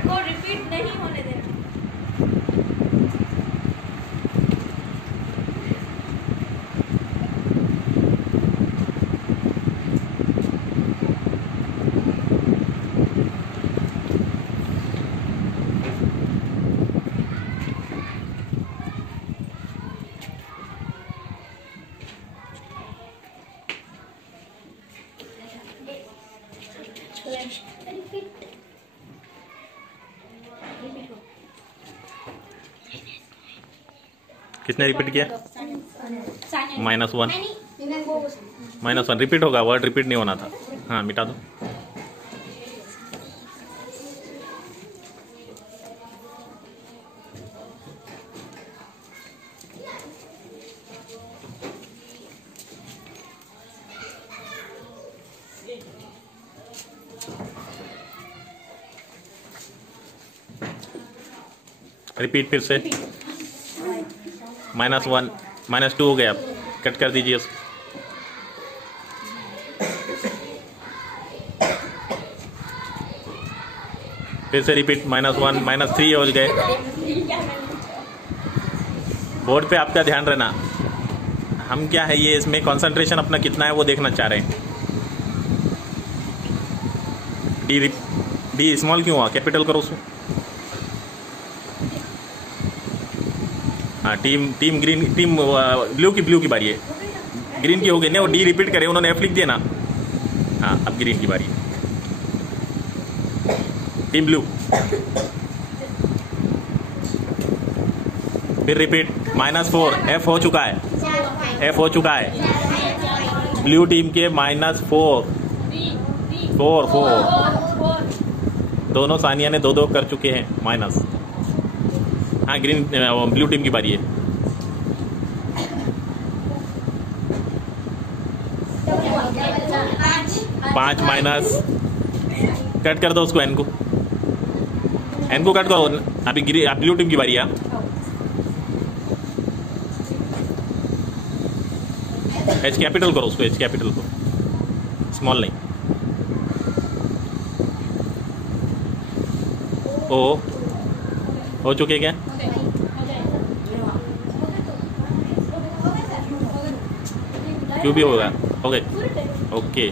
Word को repeat नहीं होने देना। किसने रिपीट किया? -1 -1 रिपीट होगा, वर्ड रिपीट नहीं होना था। हाँ मिटा दो। रिपीट फिर से। -1 -2 हो गया, कट कर दीजिए उसको। फिर से रिपीट -1 -3 हो गए। बोर्ड पे आपका ध्यान रहना। हम क्या है ये इसमें कंसंट्रेशन अपना कितना है वो देखना चाह रहे हैं। डी स्मॉल क्यों हुआ? कैपिटल करो उसको। हाँ टीम ग्रीन, टीम ब्लू की बारी है। ग्रीन की हो गई ना, वो डी रिपीट करे, उन्होंने एफ लिख दिया ना। हाँ अब ग्रीन की बारी है। Team blue. फिर रिपीट -4 एफ हो चुका है, एफ हो चुका है। ब्लू टीम के -4 दोनों सानिया ने 2-2 कर चुके हैं माइनस। हाँ ग्रीन ब्लू टीम की बारी है। पाँच माइनस, कट कर दो उसको, एन को कट करो। अभी ब्लू टीम की बारी है। एच कैपिटल करो उसको, एच कैपिटल को, स्मॉल नहीं। ओ हो चुके क्या? क्यों भी होगा? Okay okay.